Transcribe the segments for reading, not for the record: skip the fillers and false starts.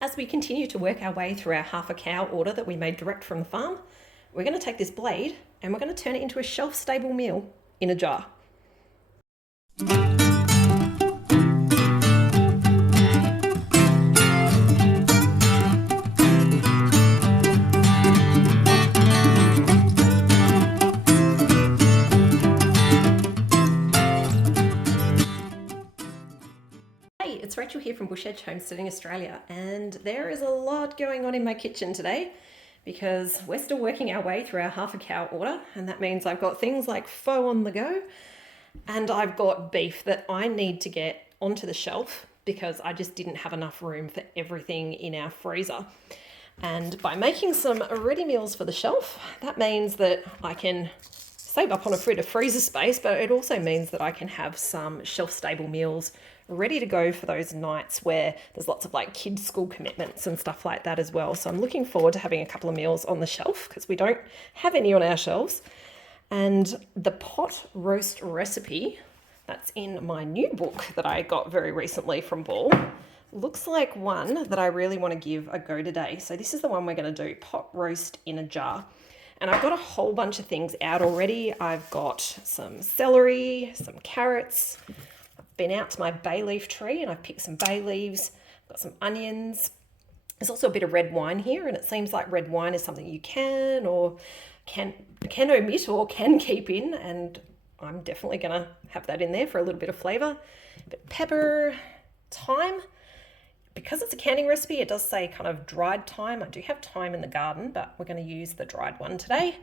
As we continue to work our way through our half a cow order that we made direct from the farm, we're going to take this blade and we're going to turn it into a shelf-stable meal in a jar. Hey, it's Rachel here from Bush Edge Homesteading Australia, and there is a lot going on in my kitchen today because we're still working our way through our half a cow order, and that means I've got things like pho on the go, and I've got beef that I need to get onto the shelf because I just didn't have enough room for everything in our freezer. And by making some ready meals for the shelf, that means that I can save up on a bit of freezer space, but it also means that I can have some shelf-stable meals ready to go for those nights where there's lots of like kids' school commitments and stuff like that as well. So I'm looking forward to having a couple of meals on the shelf because we don't have any on our shelves. And the pot roast recipe that's in my new book that I got very recently from Ball looks like one that I really want to give a go today. So this is the one we're going to do, pot roast in a jar. And I've got a whole bunch of things out already. I've got some celery, some carrots. I've been out to my bay leaf tree and I've picked some bay leaves. I've got some onions. There's also a bit of red wine here, and it seems like red wine is something you can omit or can keep in, and I'm definitely going to have that in there for a little bit of flavour. A bit of pepper, thyme. Because it's a canning recipe, it does say kind of dried thyme. I do have thyme in the garden, but we're going to use the dried one today.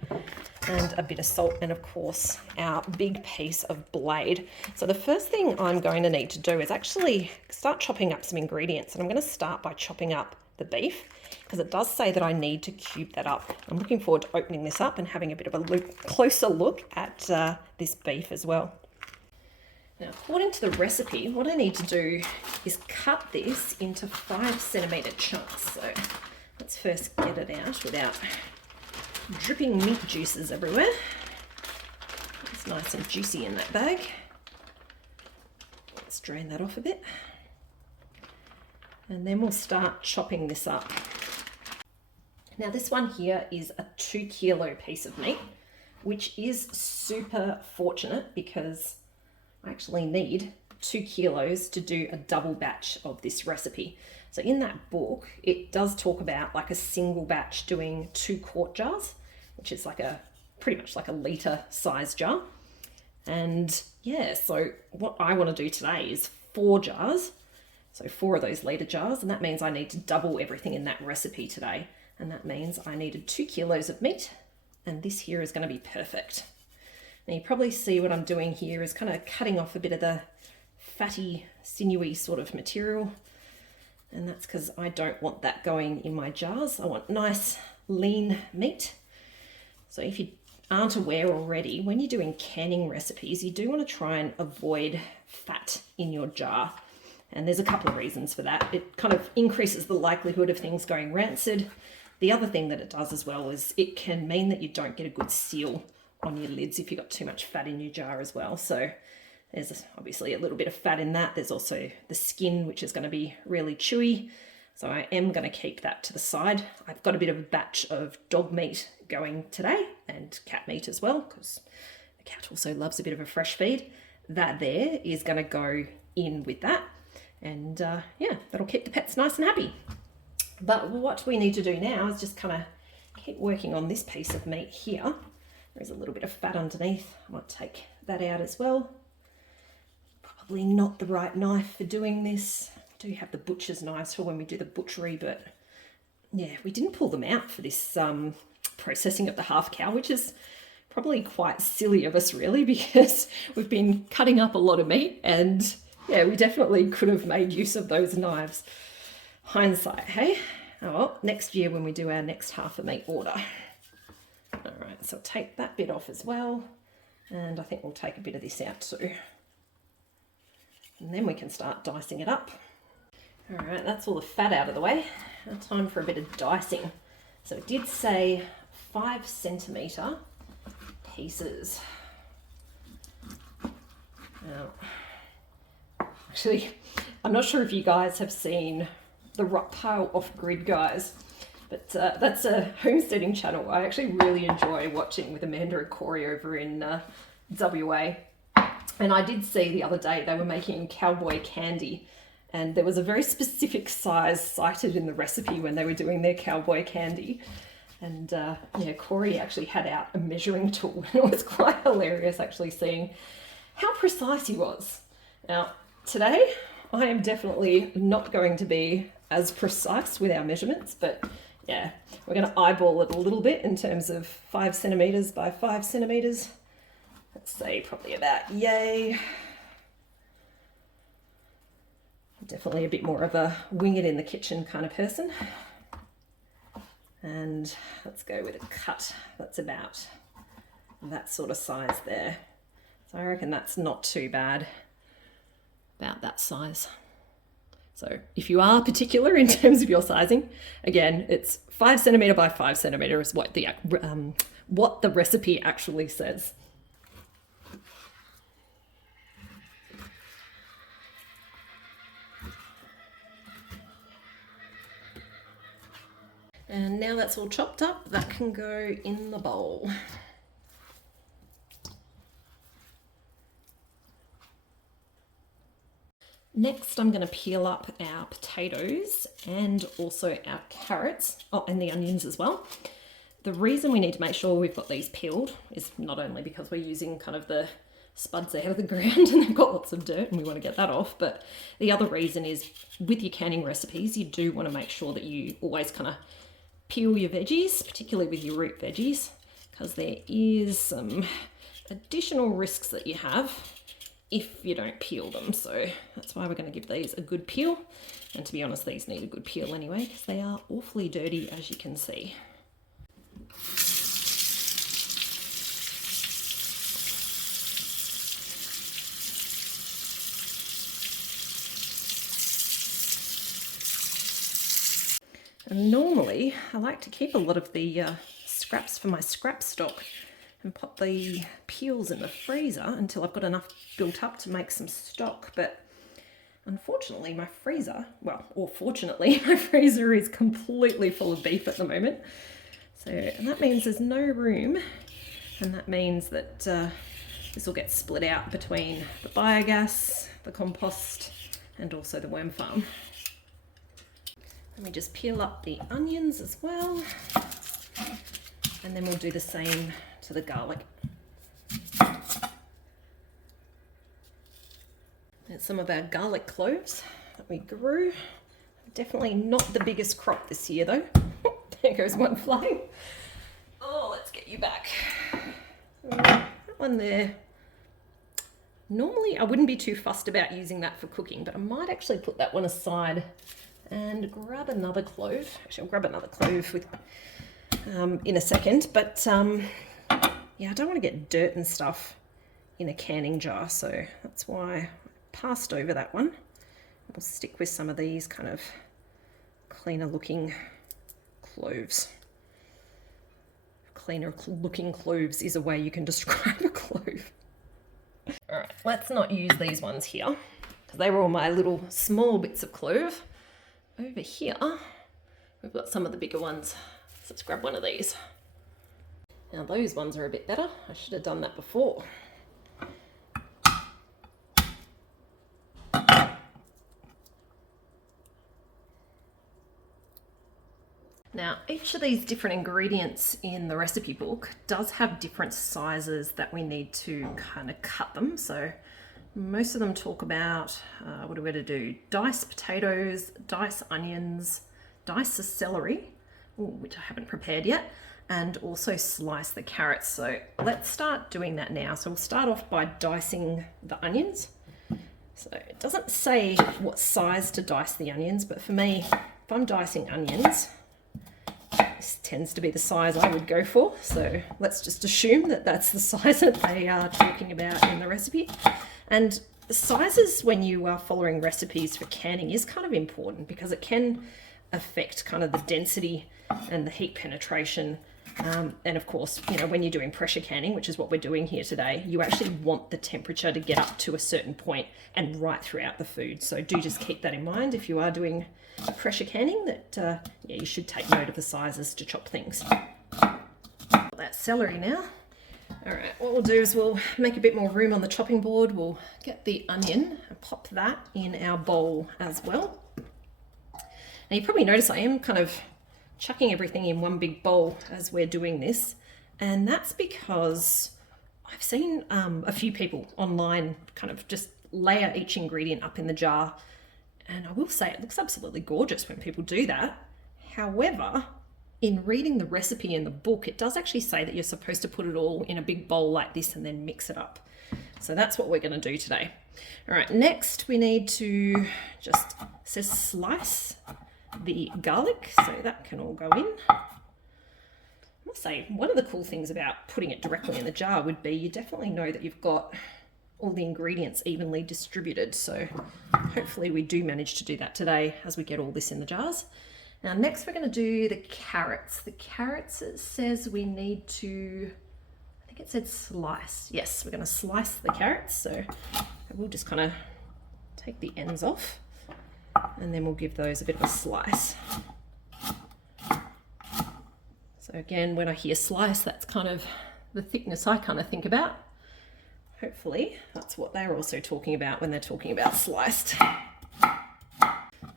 And a bit of salt, and of course, our big piece of blade. So the first thing I'm going to need to do is actually start chopping up some ingredients. And I'm going to start by chopping up the beef, because it does say that I need to cube that up. I'm looking forward to opening this up and having a bit of a closer look at this beef as well. Now, according to the recipe, what I need to do is cut this into 5 centimetre chunks. So let's first get it out without dripping meat juices everywhere. It's nice and juicy in that bag. Let's drain that off a bit. And then we'll start chopping this up. Now, this one here is a 2 kilo piece of meat, which is super fortunate because I actually need 2 kilos to do a double batch of this recipe. So in that book, it does talk about like a single batch doing 2 quart jars, which is like pretty much like a litre size jar. And yeah, so what I want to do today is 4 jars. So 4 of those litre jars, and that means I need to double everything in that recipe today. And that means I needed 2 kilos of meat, and this here is going to be perfect. Now you probably see what I'm doing here is kind of cutting off a bit of the fatty, sinewy sort of material. And that's because I don't want that going in my jars. I want nice, lean meat. So if you aren't aware already, when you're doing canning recipes, you do want to try and avoid fat in your jar. And there's a couple of reasons for that. It kind of increases the likelihood of things going rancid. The other thing that it does as well is it can mean that you don't get a good seal on your lids if you've got too much fat in your jar as well. So there's obviously a little bit of fat in that. There's also the skin, which is going to be really chewy. So I am going to keep that to the side. I've got a bit of a batch of dog meat going today and cat meat as well, because the cat also loves a bit of a fresh feed. That there is going to go in with that. And yeah, that'll keep the pets nice and happy. But what we need to do now is just kind of keep working on this piece of meat here. There's a little bit of fat underneath. I might take that out as well. Probably not the right knife for doing this. I do have the butcher's knives for when we do the butchery, but yeah, we didn't pull them out for this processing of the half cow, which is probably quite silly of us really, because we've been cutting up a lot of meat, and yeah, we definitely could have made use of those knives. Hindsight, hey? Oh well, next year when we do our next half a meat order. All right, so take that bit off as well. And I think we'll take a bit of this out too. And then we can start dicing it up. All right, that's all the fat out of the way. Now time for a bit of dicing. So it did say 5 centimetre pieces. Now, actually, I'm not sure if you guys have seen the rock pile off grid, guys. But that's a homesteading channel I actually really enjoy watching with Amanda and Corey over in WA. And I did see the other day they were making cowboy candy, and there was a very specific size cited in the recipe when they were doing their cowboy candy. And yeah, Corey actually had out a measuring tool, and it was quite hilarious actually seeing how precise he was. Now, today I am definitely not going to be as precise with our measurements, but yeah, we're going to eyeball it a little bit in terms of 5 centimeters by 5 centimeters. Let's say probably about yay. Definitely a bit more of a wing it in the kitchen kind of person. And let's go with a cut that's about that sort of size there. So I reckon that's not too bad, about that size. So if you are particular in terms of your sizing, again, it's 5 centimeter by 5 centimeter is what the recipe actually says. And now that's all chopped up, that can go in the bowl. Next, I'm going to peel up our potatoes and also our carrots, and the onions as well. The reason we need to make sure we've got these peeled is not only because we're using kind of the spuds out of the ground and they've got lots of dirt and we want to get that off, but the other reason is with your canning recipes, you do want to make sure that you always kind of peel your veggies, particularly with your root veggies, because there is some additional risks that you have if you don't peel them. So that's why we're going to give these a good peel. And to be honest, these need a good peel anyway, because they are awfully dirty, as you can see. And normally I like to keep a lot of the scraps for my scrap stock and pop the peels in the freezer until I've got enough built up to make some stock. But unfortunately my freezer, or fortunately, my freezer is completely full of beef at the moment. So, and that means there's no room, and that means that this will get split out between the biogas, the compost, and also the worm farm. Let me just peel up the onions as well, and then we'll do the same to the garlic. There's some of our garlic cloves that we grew. Definitely not the biggest crop this year though. There goes one flying. Oh, let's get you back. That one there. Normally I wouldn't be too fussed about using that for cooking, but I might actually put that one aside and grab another clove. Actually, I'll grab another clove with in a second, but yeah, I don't want to get dirt and stuff in a canning jar, so that's why I passed over that one. We'll stick with some of these kind of cleaner looking cloves. Cleaner looking cloves is a way you can describe a clove. All right, let's not use these ones here because they were all my little small bits of clove. Over here, we've got some of the bigger ones. So let's grab one of these. Now those ones are a bit better. I should have done that before. Now, each of these different ingredients in the recipe book does have different sizes that we need to kind of cut them. So most of them talk about, what are we going to do? Dice potatoes, dice onions, dice celery, which I haven't prepared yet, and also slice the carrots. So let's start doing that now. So we'll start off by dicing the onions. So it doesn't say what size to dice the onions, but for me, if I'm dicing onions, this tends to be the size I would go for. So let's just assume that that's the size that they are talking about in the recipe. And the sizes when you are following recipes for canning is kind of important because it can affect kind of the density and the heat penetration And of course, you know, when you're doing pressure canning, which is what we're doing here today, you actually want the temperature to get up to a certain point and right throughout the food. So do just keep that in mind if you are doing pressure canning, that yeah, you should take note of the sizes to chop things. That celery now. All right, what we'll do is we'll make a bit more room on the chopping board. We'll get the onion and pop that in our bowl as well. Now you probably notice I am kind of chucking everything in one big bowl as we're doing this, and that's because I've seen a few people online kind of just layer each ingredient up in the jar, and I will say it looks absolutely gorgeous when people do that. However, in reading the recipe in the book, it does actually say that you're supposed to put it all in a big bowl like this and then mix it up. So that's what we're going to do today. All right, next we need to just, it says slice the garlic, so that can all go in. I must say, one of the cool things about putting it directly in the jar would be you definitely know that you've got all the ingredients evenly distributed. So hopefully we do manage to do that today as we get all this in the jars. Now next we're going to do the carrots. The carrots, it says we need to, I think it said slice. Yes, we're going to slice the carrots. So we'll just kind of take the ends off and then we'll give those a bit of a slice. So again, when I hear slice, that's kind of the thickness I kind of think about. Hopefully that's what they're also talking about when they're talking about sliced.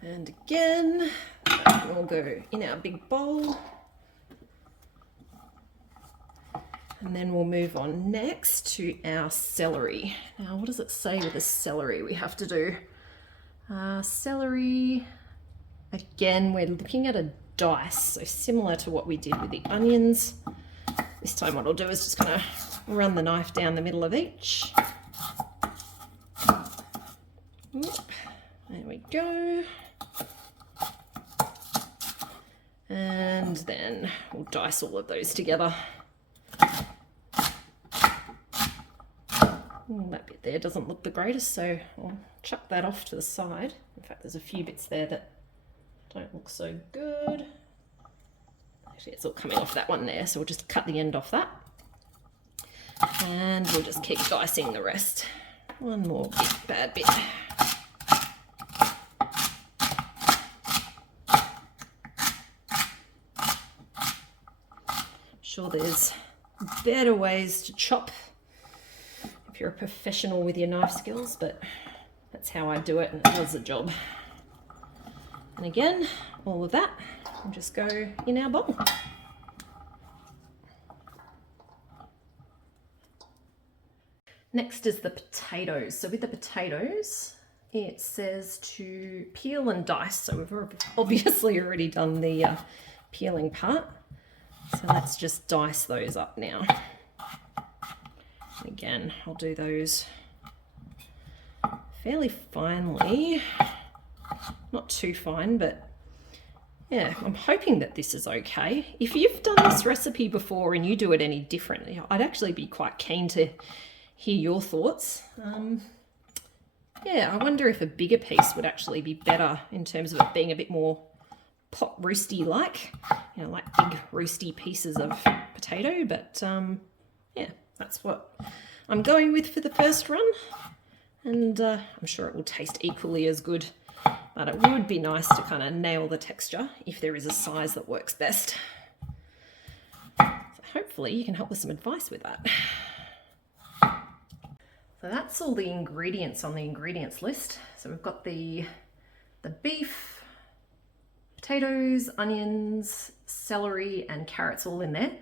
And again, that will go in our big bowl. And then we'll move on next to our celery. Now, what does it say with the celery we have to do? Celery, again, we're looking at a dice, so similar to what we did with the onions. This time what I'll do is just kind of run the knife down the middle of each. There we go. And then we'll dice all of those together. That bit there doesn't look the greatest, so I'll chuck that off to the side. In fact, there's a few bits there that don't look so good. Actually, it's all coming off that one there, so we'll just cut the end off that. And we'll just keep dicing the rest. One more bad bit. Sure, there's better ways to chop if you're a professional with your knife skills, but that's how I do it and it does the job. And again, all of that will just go in our bowl. Next is the potatoes. So with the potatoes, it says to peel and dice. So we've obviously already done the peeling part. So let's just dice those up now. Again, I'll do those fairly finely, not too fine, but yeah, I'm hoping that this is okay. If you've done this recipe before and you do it any differently, I'd actually be quite keen to hear your thoughts. Yeah, I wonder if a bigger piece would actually be better in terms of it being a bit more pot roasty like, you know, like big roasty pieces of potato, but yeah, that's what I'm going with for the first run, and I'm sure it will taste equally as good, but it would be nice to kind of nail the texture if there is a size that works best. So hopefully you can help with some advice with that. So that's all the ingredients on the ingredients list. So we've got the beef, potatoes, onions, celery and carrots all in there,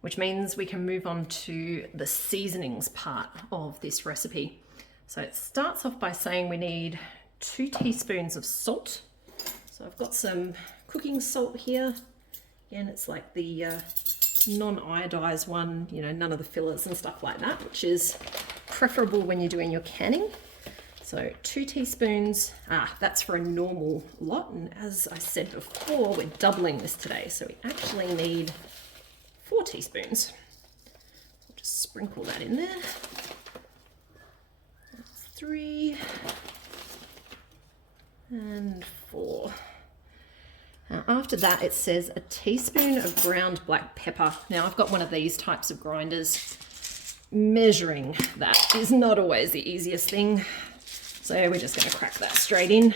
which means we can move on to the seasonings part of this recipe. So it starts off by saying we need 2 teaspoons of salt. So I've got some cooking salt here. Again, it's like the non-iodized one, you know, none of the fillers and stuff like that, which is preferable when you're doing your canning. So 2 teaspoons, that's for a normal lot. And as I said before, we're doubling this today. So we actually need 4 teaspoons. I'll just sprinkle that in there. That's 3 and 4. Now after that, it says a teaspoon of ground black pepper. Now I've got one of these types of grinders. Measuring that is not always the easiest thing. So we're just going to crack that straight in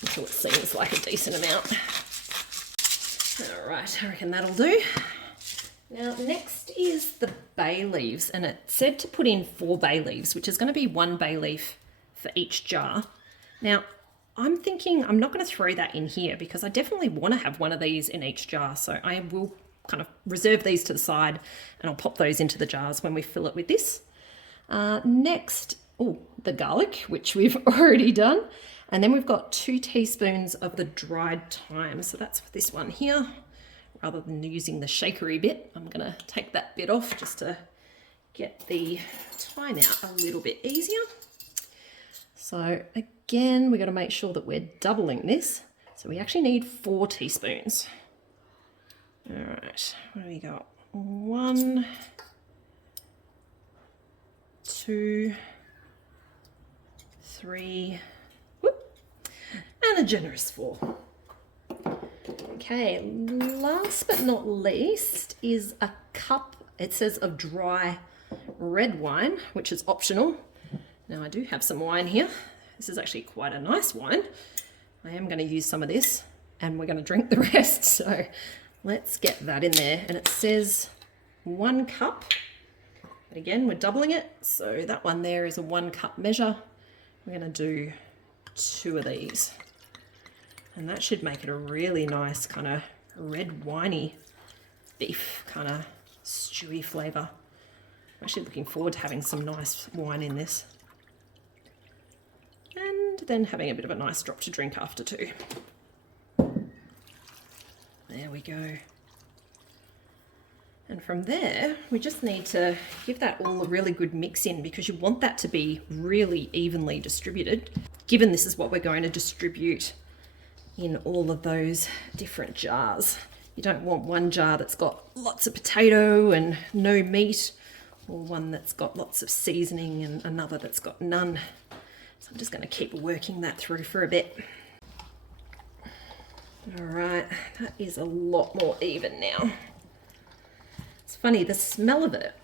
until it seems like a decent amount. All right, I reckon that'll do. Now next is the bay leaves, and it said to put in 4 bay leaves, which is going to be 1 bay leaf for each jar. Now I'm thinking I'm not going to throw that in here because I definitely want to have one of these in each jar. So I will kind of reserve these to the side and I'll pop those into the jars when we fill it with this. Next, the garlic, which we've already done. And then we've got 2 teaspoons of the dried thyme. So that's this one here. Rather than using the shakery bit, I'm going to take that bit off just to get the thyme out a little bit easier. So again, we've got to make sure that we're doubling this. So we actually need 4 teaspoons. All right, what do we got? 1, 2, 3, whoop, and a generous 4. Okay, last but not least is a cup, it says, of dry red wine, which is optional. Now I do have some wine here. This is actually quite a nice wine. I am going to use some of this and we're going to drink the rest. So let's get that in there. And it says 1 cup. But again, we're doubling it. So that one there is a 1 cup measure. We're going to do 2 of these. And that should make it a really nice kind of red winey beef kind of stewy flavour. I'm actually looking forward to having some nice wine in this. And then having a bit of a nice drop to drink after too. There we go. And from there, we just need to give that all a really good mix in because you want that to be really evenly distributed. Given this is what we're going to distribute in all of those different jars. You don't want one jar that's got lots of potato and no meat, or one that's got lots of seasoning and another that's got none. So I'm just going to keep working that through for a bit. All right, that is a lot more even now. It's funny, the smell of it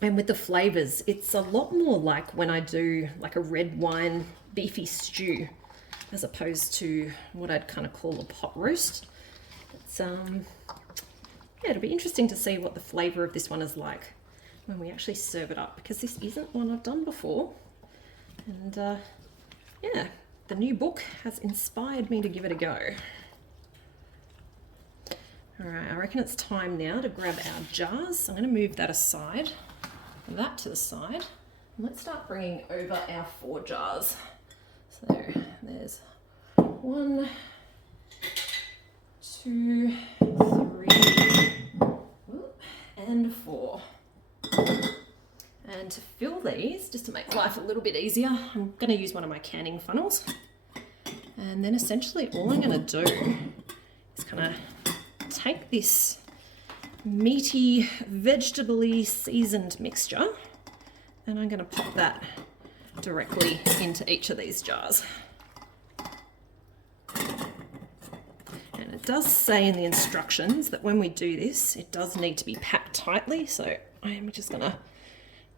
and with the flavors, it's a lot more like when I do like a red wine beefy stew, as opposed to what I'd kind of call a pot roast. It's yeah, it'll be interesting to see what the flavor of this one is like when we actually serve it up, because this isn't one I've done before. And yeah, the new book has inspired me to give it a go. All right, I reckon it's time now to grab our jars. I'm going to move that aside, that to the side. And let's start bringing over our 4 jars. So there's 1, 2, 3, and 4. And to fill these, just to make life a little bit easier, I'm going to use one of my canning funnels. And then essentially all I'm going to do is kind of take this meaty, vegetable-y seasoned mixture and I'm going to pop that directly into each of these jars. And it does say in the instructions that when we do this, it does need to be packed tightly, so I am just going to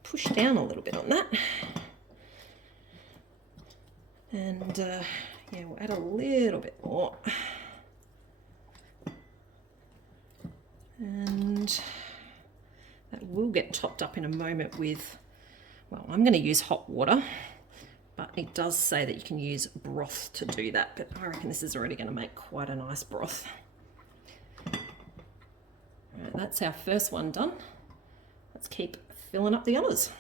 push down a little bit on that. And yeah, we'll add a little bit more. And that will get topped up in a moment with, well, I'm going to use hot water, but it does say that you can use broth to do that, but I reckon this is already going to make quite a nice broth. All right, that's our first one done. Let's keep filling up the others.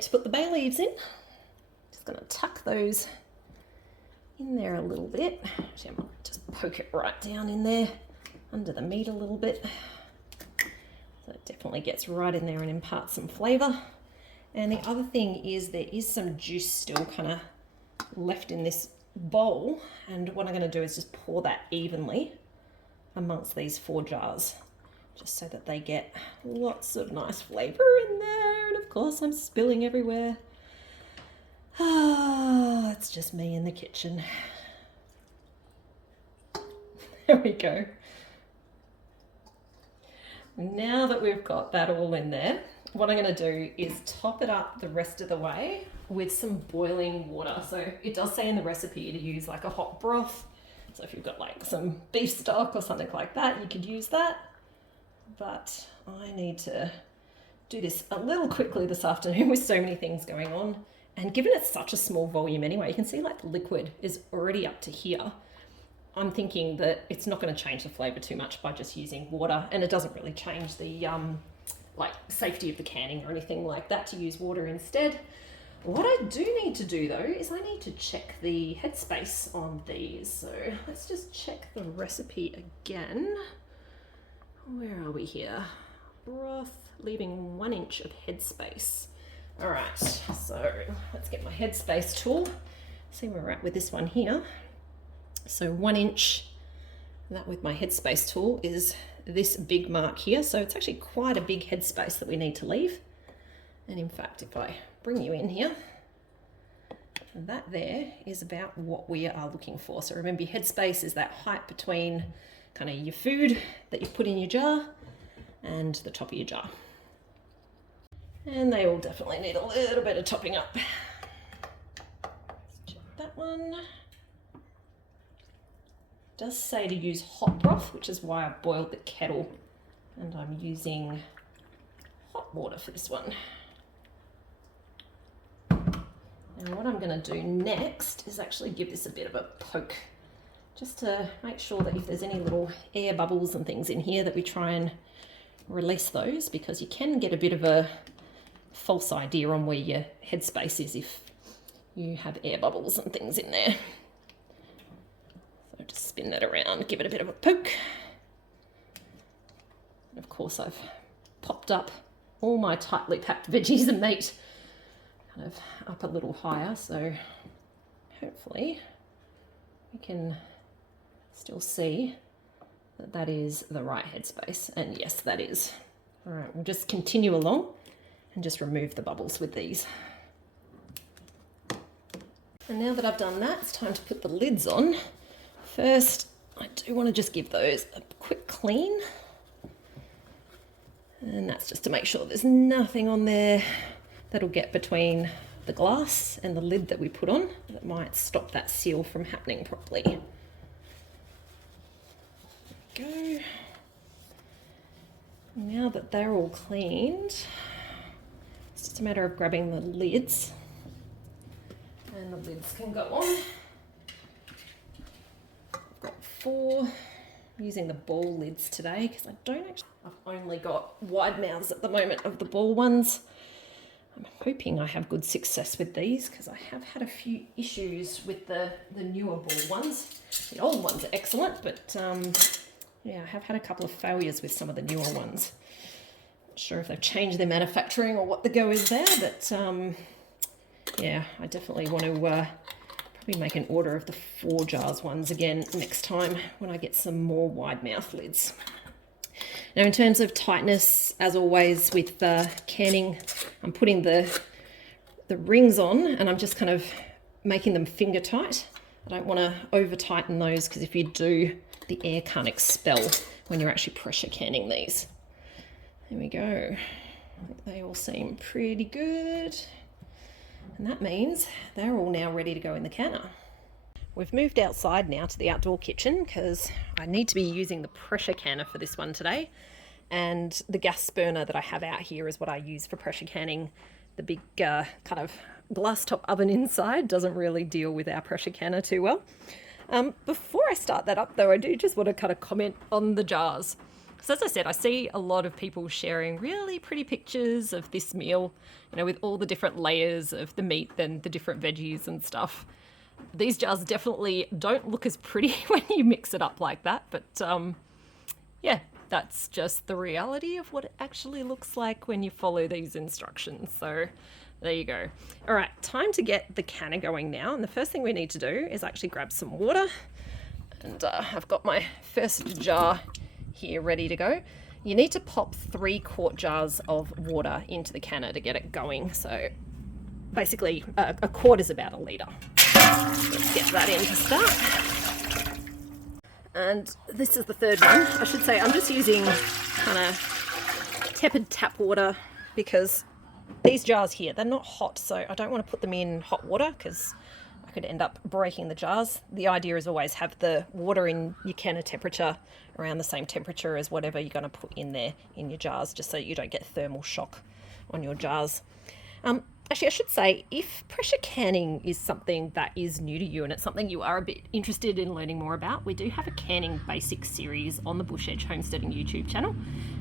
forget to put the bay leaves in. Just going to tuck those in there a little bit. Actually, I might just poke it right down in there under the meat a little bit. So it definitely gets right in there and imparts some flavour. And the other thing is there is some juice still kind of left in this bowl, and what I'm going to do is just pour that evenly amongst these 4 jars, just so that they get lots of nice flavour in there. And of course I'm spilling everywhere. Ah, it's just me in the kitchen. There we go. Now that we've got that all in there, what I'm going to do is top it up the rest of the way with some boiling water. So it does say in the recipe to use like a hot broth. So if you've got like some beef stock or something like that, you could use that. But I need to do this a little quickly this afternoon with so many things going on. And given it's such a small volume anyway, you can see like the liquid is already up to here. I'm thinking that it's not going to change the flavour too much by just using water, and it doesn't really change the like safety of the canning or anything like that to use water instead. What I do need to do though is I need to check the headspace on these. So let's just check the recipe again. Where are we here? Broth, leaving 1 inch of headspace. All right, so let's get my headspace tool. See where we're at with this one here. So 1 inch, that with my headspace tool is this big mark here. So it's actually quite a big headspace that we need to leave. And in fact, if I bring you in here, that there is about what we are looking for. So remember, your headspace is that height between kind of your food that you put in your jar and the top of your jar. And they all definitely need a little bit of topping up. Let's check that one. It does say to use hot broth, which is why I boiled the kettle, and I'm using hot water for this one. And what I'm going to do next is actually give this a bit of a poke, just to make sure that if there's any little air bubbles and things in here that we try and release those, because you can get a bit of a false idea on where your headspace is if you have air bubbles and things in there. So just spin that around, give it a bit of a poke. And of course I've popped up all my tightly packed veggies and meat kind of up a little higher, so hopefully we can still see that that is the right headspace. And yes, that is. All right, we'll just continue along and just remove the bubbles with these. And now that I've done that, it's time to put the lids on. First, I do want to just give those a quick clean. And that's just to make sure there's nothing on there that'll get between the glass and the lid that we put on that might stop that seal from happening properly. There we go. Now that they're all cleaned, it's just a matter of grabbing the lids, and the lids can go on. I've got 4. I'm using the ball lids today because I don't actually, I've only got wide mouths at the moment of the ball ones. I'm hoping I have good success with these because I have had a few issues with the newer ball ones. The old ones are excellent, but yeah, I have had a couple of failures with some of the newer ones. Not sure if they've changed their manufacturing or what the go is there, but yeah, I definitely want to probably make an order of the 4 jars ones again next time when I get some more wide mouth lids. Now, in terms of tightness, as always with canning, I'm putting the rings on and I'm just kind of making them finger tight. I don't want to over tighten those because if you do, the air can't expel when you're actually pressure canning these. There we go. I think they all seem pretty good. And that means they're all now ready to go in the canner. We've moved outside now to the outdoor kitchen because I need to be using the pressure canner for this one today. And the gas burner that I have out here is what I use for pressure canning. The big kind of glass top oven inside doesn't really deal with our pressure canner too well. Before I start that up though, I do just want to kind of comment on the jars. So as I said, I see a lot of people sharing really pretty pictures of this meal, you know, with all the different layers of the meat and the different veggies and stuff. These jars definitely don't look as pretty when you mix it up like that, but yeah, that's just the reality of what it actually looks like when you follow these instructions. So there you go. All right, time to get the canner going now. And the first thing we need to do is actually grab some water. And I've got my first jar here ready to go. You need to pop 3 quart jars of water into the canner to get it going. So basically a quart is about 1 litre. Let's get that in to start. And this is the third one. I should say I'm just using kind of tepid tap water because these jars here, they're not hot, so I don't want to put them in hot water because I could end up breaking the jars. The idea is always have the water in your canner temperature around the same temperature as whatever you're going to put in there in your jars, just so you don't get thermal shock on your jars. Actually, I should say, if pressure canning is something that is new to you and it's something you are a bit interested in learning more about, we do have a canning basics series on the Bush Edge Homesteading YouTube channel.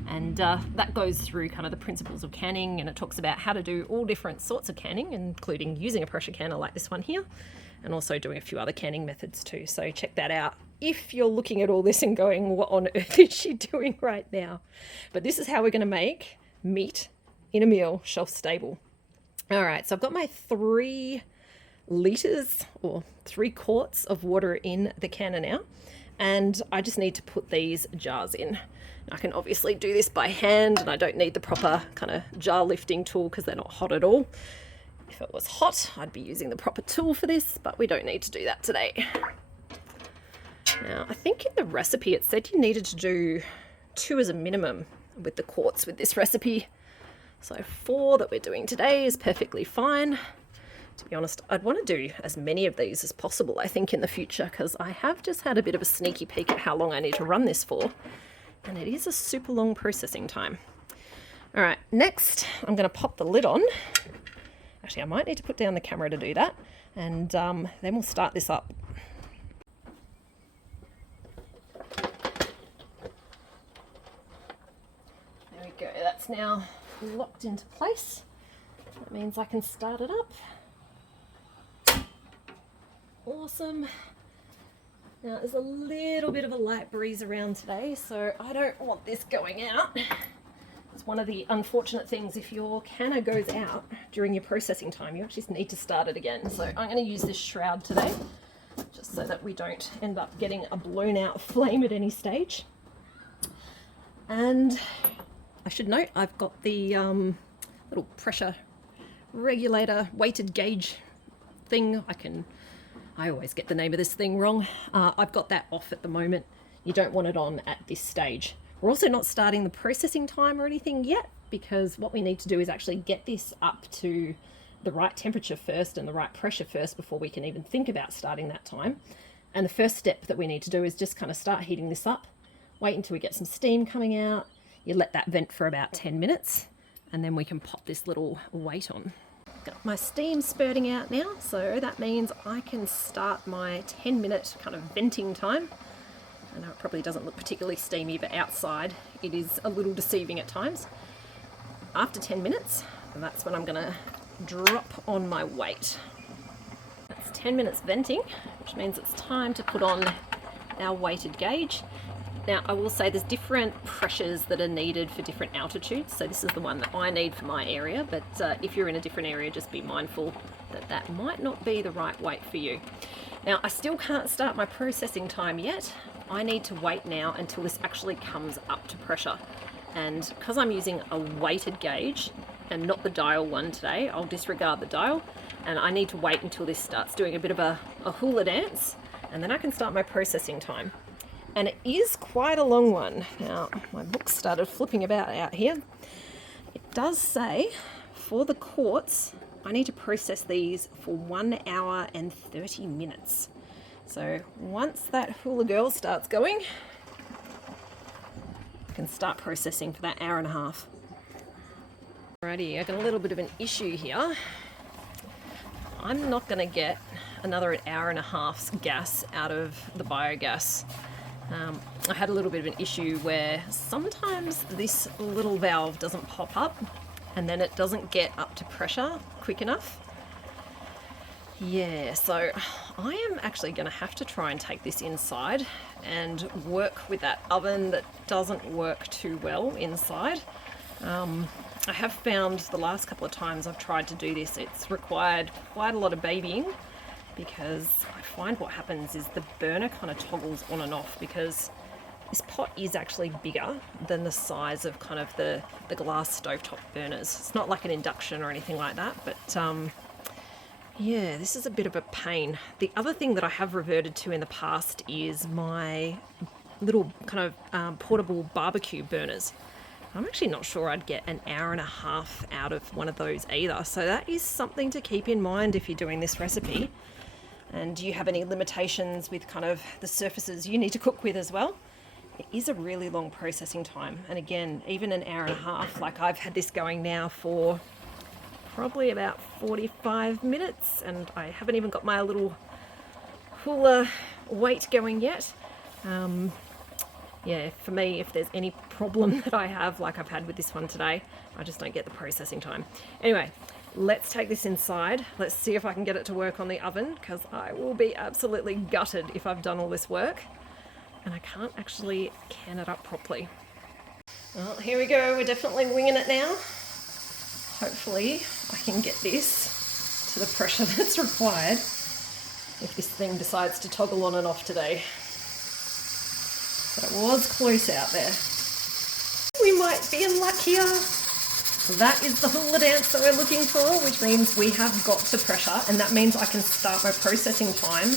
And that goes through kind of the principles of canning, and it talks about how to do all different sorts of canning, including using a pressure canner like this one here, and also doing a few other canning methods too. So check that out if you're looking at all this and going, what on earth is she doing right now? But this is how we're going to make meat in a meal shelf stable. All right, so I've got my 3 litres or 3 quarts of water in the canner now, and I just need to put these jars in. I can obviously do this by hand, and I don't need the proper kind of jar lifting tool because they're not hot at all. If it was hot, I'd be using the proper tool for this, but we don't need to do that today. Now, I think in the recipe it said you needed to do 2 as a minimum with the quarts with this recipe. So 4 that we're doing today is perfectly fine. To be honest, I'd want to do as many of these as possible, I think, in the future, because I have just had a bit of a sneaky peek at how long I need to run this for, and it is a super long processing time. All right, next I'm going to pop the lid on. Actually, I might need to put down the camera to do that, and then we'll start this up. There we go, that's now locked into place. That means I can start it up. Awesome. Now there's a little bit of a light breeze around today, so I don't want this going out. It's one of the unfortunate things, if your canner goes out during your processing time, you actually need to start it again. So I'm going to use this shroud today, just so that we don't end up getting a blown out flame at any stage. And I should note I've got the little pressure regulator weighted gauge thing. I always get the name of this thing wrong. I've got that off at the moment. You don't want it on at this stage. We're also not starting the processing time or anything yet, because what we need to do is actually get this up to the right temperature first and the right pressure first before we can even think about starting that time. And the first step that we need to do is just kind of start heating this up, wait until we get some steam coming out. You let that vent for about 10 minutes, and then we can pop this little weight on. Got my steam spurting out now, so that means I can start my 10-minute kind of venting time. I know it probably doesn't look particularly steamy, but outside it is a little deceiving at times. After 10 minutes, and that's when I'm going to drop on my weight. That's 10 minutes venting, which means it's time to put on our weighted gauge. Now, I will say there's different pressures that are needed for different altitudes. So this is the one that I need for my area, but if you're in a different area, just be mindful that that might not be the right weight for you. Now, I still can't start my processing time yet. I need to wait now until this actually comes up to pressure. And because I'm using a weighted gauge and not the dial one today, I'll disregard the dial, and I need to wait until this starts doing a bit of a hula dance, and then I can start my processing time. And it is quite a long one. Now, my book started flipping about out here. It does say for the quarts, I need to process these for 1 hour and 30 minutes. So once that hula girl starts going, I can start processing for that hour and a half. Alrighty, I got a little bit of an issue here. I'm not going to get another hour and a half's gas out of the biogas. I had a little bit of an issue where sometimes this little valve doesn't pop up and then it doesn't get up to pressure quick enough. Yeah, so I am actually going to have to try and take this inside and work with that oven that doesn't work too well inside. I have found the last couple of times I've tried to do this, it's required quite a lot of babying, because I find what happens is the burner kind of toggles on and off, because this pot is actually bigger than the size of kind of the glass stovetop burners. It's not like an induction or anything like that, but yeah, this is a bit of a pain. The other thing that I have reverted to in the past is my little kind of portable barbecue burners. I'm actually not sure I'd get an hour and a half out of one of those either. So that is something to keep in mind if you're doing this recipe. And do you have any limitations with kind of the surfaces you need to cook with as well? It is a really long processing time. And again, even an hour and a half, like I've had this going now for probably about 45 minutes and I haven't even got my little hula weight going yet. Yeah, for me, if there's any problem that I have, like I've had with this one today, I just don't get the processing time. Anyway, let's take this inside. Let's see if I can get it to work on the oven, because I will be absolutely gutted if I've done all this work and I can't actually can it up properly. Well, here we go. We're definitely winging it now. Hopefully I can get this to the pressure that's required if this thing decides to toggle on and off today. But it was close out there. We might be in luck here. That is the hula dance that we're looking for, which means we have got to pressure, and that means I can start my processing time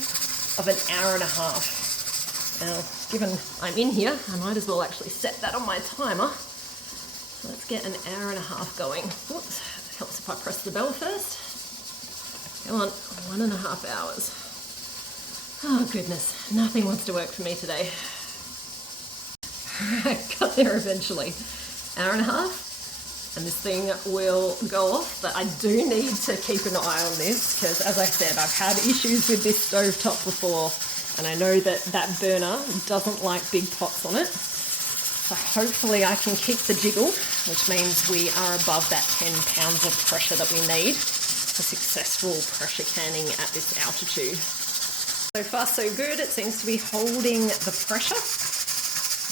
of an hour and a half. Now, given I'm in here, I might as well actually set that on my timer. So let's get an hour and a half going. Whoops, it helps if I press the bell first. Come on, 1.5 hours. Oh goodness, nothing wants to work for me today. Got there eventually. Hour and a half, and this thing will go off, but I do need to keep an eye on this, because as I said, I've had issues with this stovetop before, and I know that that burner doesn't like big pots on it. So hopefully I can keep the jiggle, which means we are above that 10 pounds of pressure that we need for successful pressure canning at this altitude. So far so good. It seems to be holding the pressure.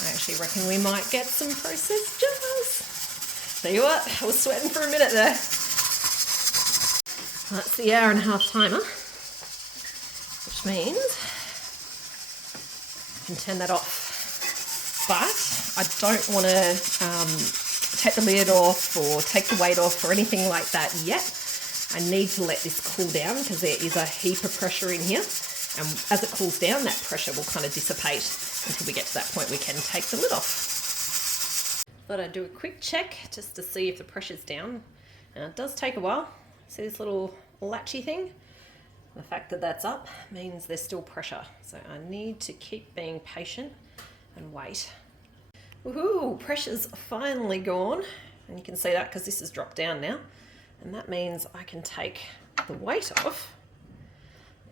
I actually reckon we might get some processed jars. Tell you what, I was sweating for a minute there. That's the hour and a half timer, which means I can turn that off. But I don't want to take the lid off or take the weight off or anything like that yet. I need to let this cool down, because there is a heap of pressure in here. And as it cools down, that pressure will kind of dissipate until we get to that point we can take the lid off. But I do a quick check just to see if the pressure's down. And it does take a while. See this little latchy thing? The fact that that's up means there's still pressure. So I need to keep being patient and wait. Woohoo! Pressure's finally gone. And you can see that because this has dropped down now. And that means I can take the weight off.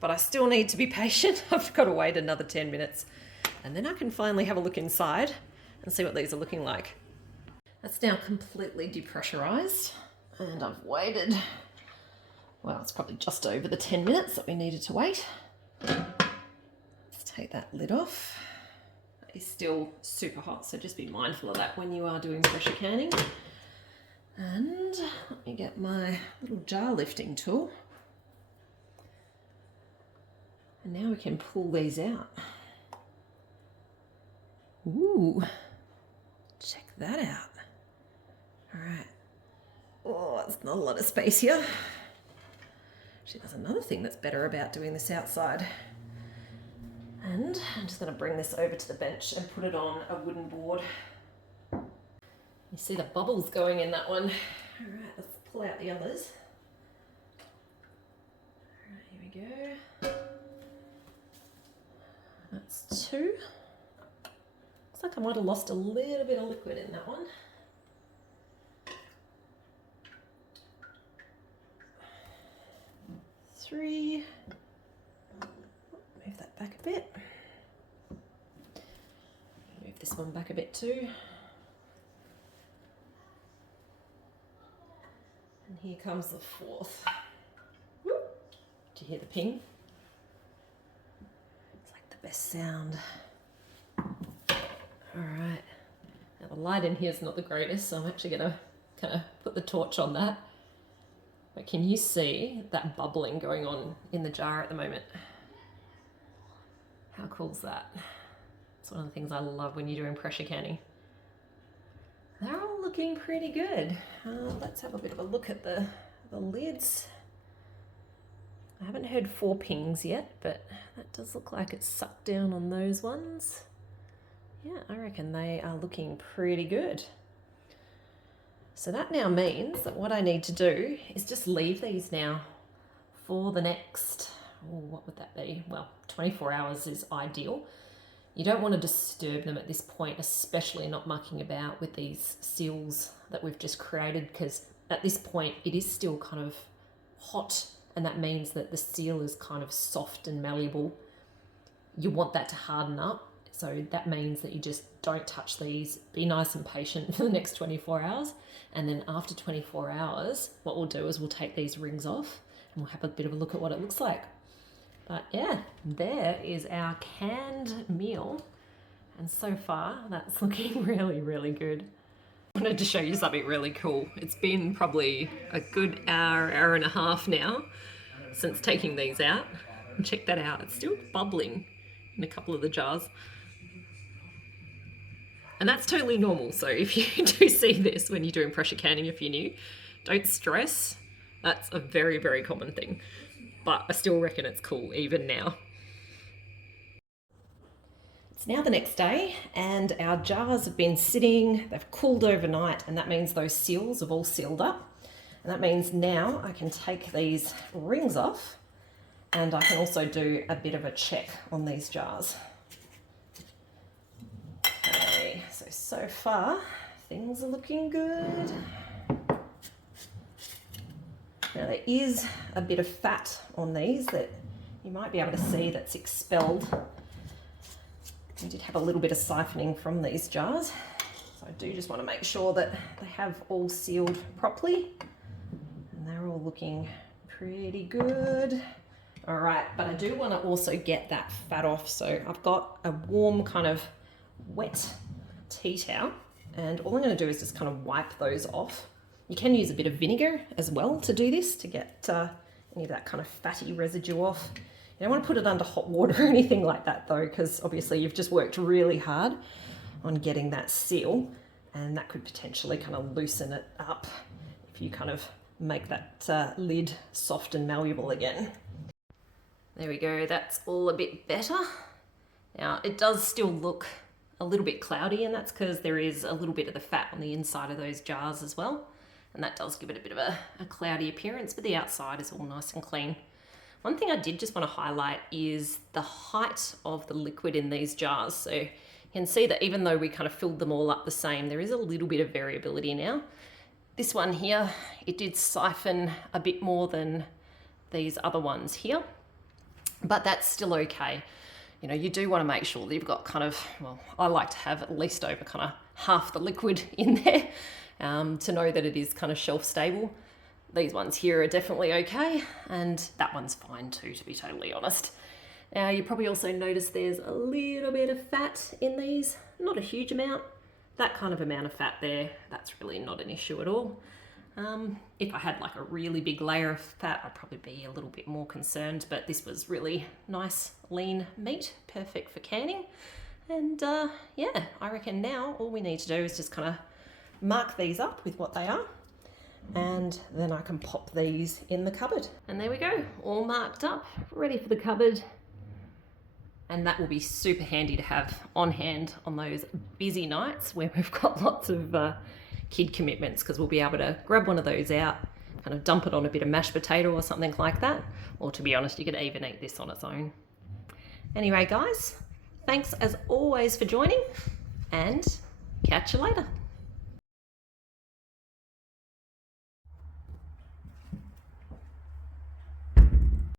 But I still need to be patient. I've got to wait another 10 minutes. And then I can finally have a look inside and see what these are looking like. That's now completely depressurized. And I've waited, well, it's probably just over the 10 minutes that we needed to wait. Let's take that lid off. It's still super hot, so just be mindful of that when you are doing pressure canning. And let me get my little jar lifting tool. And now we can pull these out. Ooh, check that out. All right. Oh, there's not a lot of space here. Actually, there's another thing that's better about doing this outside. And I'm just going to bring this over to the bench and put it on a wooden board. You see the bubbles going in that one. All right, let's pull out the others. All right, here we go. That's 2. Looks like I might have lost a little bit of liquid in that one. 3. Move that back a bit. one back a bit too. And here comes the fourth. Whoop. Do you hear the ping? It's like the best sound. All right. Now the light in here is not the greatest, so I'm actually going to kind of put the torch on that. But can you see that bubbling going on in the jar at the moment? How cool is that? It's one of the things I love when you're doing pressure canning. They're all looking pretty good. Let's have a bit of a look at the lids. I haven't heard 4 pings yet, but that does look like it's sucked down on those ones. Yeah, I reckon they are looking pretty good. So that now means that what I need to do is just leave these now for the next, what would that be? Well, 24 hours is ideal. You don't want to disturb them at this point, especially not mucking about with these seals that we've just created, because at this point it is still kind of hot, and that means that the seal is kind of soft and malleable. You want that to harden up. So that means that you just don't touch these. Be nice and patient for the next 24 hours. And then after 24 hours, what we'll do is we'll take these rings off and we'll have a bit of a look at what it looks like. But yeah, there is our canned meal. And so far, that's looking really, really good. I wanted to show you something really cool. It's been probably a good hour and a half now since taking these out. And check that out, it's still bubbling in a couple of the jars. And that's totally normal. So if you do see this when you're doing pressure canning, if you're new, don't stress. That's a very, very common thing. But I still reckon it's cool even now. It's now the next day and our jars have been sitting, they've cooled overnight, and that means those seals have all sealed up. And that means now I can take these rings off and I can also do a bit of a check on these jars. Okay, so far things are looking good. Now there is a bit of fat on these that you might be able to see that's expelled. We did have a little bit of siphoning from these jars. So I do just want to make sure that they have all sealed properly. And they're all looking pretty good. All right, but I do want to also get that fat off. So I've got a warm kind of wet tea towel, and all I'm going to do is just kind of wipe those off. You can use a bit of vinegar as well to do this, to get any of that kind of fatty residue off. You don't want to put it under hot water or anything like that though, because obviously you've just worked really hard on getting that seal, and that could potentially kind of loosen it up if you kind of make that lid soft and malleable again. There we go, that's all a bit better. Now it does still look a little bit cloudy, and that's because there is a little bit of the fat on the inside of those jars as well. And that does give it a bit of a cloudy appearance, but the outside is all nice and clean. One thing I did just want to highlight is the height of the liquid in these jars. So you can see that even though we kind of filled them all up the same, there is a little bit of variability now. This one here, it did siphon a bit more than these other ones here, but that's still okay. You know, you do want to make sure that you've got kind of, well, I like to have at least over kind of half the liquid in there to know that it is kind of shelf stable. These ones here are definitely okay, and that one's fine too, to be totally honest. Now you probably also notice there's a little bit of fat in these, not a huge amount. That kind of amount of fat there, that's really not an issue at all. If I had like a really big layer of fat, I'd probably be a little bit more concerned, but this was really nice, lean meat, perfect for canning. And yeah, I reckon now all we need to do is just kind of mark these up with what they are, and then I can pop these in the cupboard. And there we go, all marked up, ready for the cupboard. And that will be super handy to have on hand on those busy nights where we've got lots of kid commitments, because we'll be able to grab one of those out, kind of dump it on a bit of mashed potato or something like that. Or to be honest, you could even eat this on its own. Anyway, guys, thanks as always for joining, and catch you later.